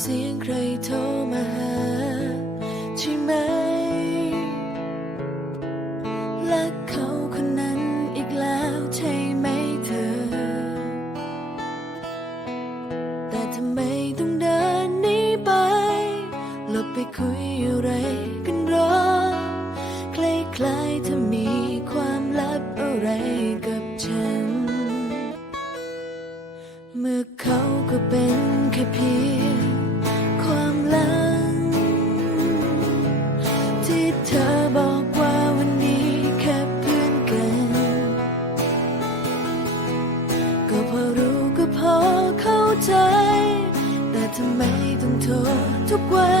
เสียงใครโทรมาหาใช่ไหม 不管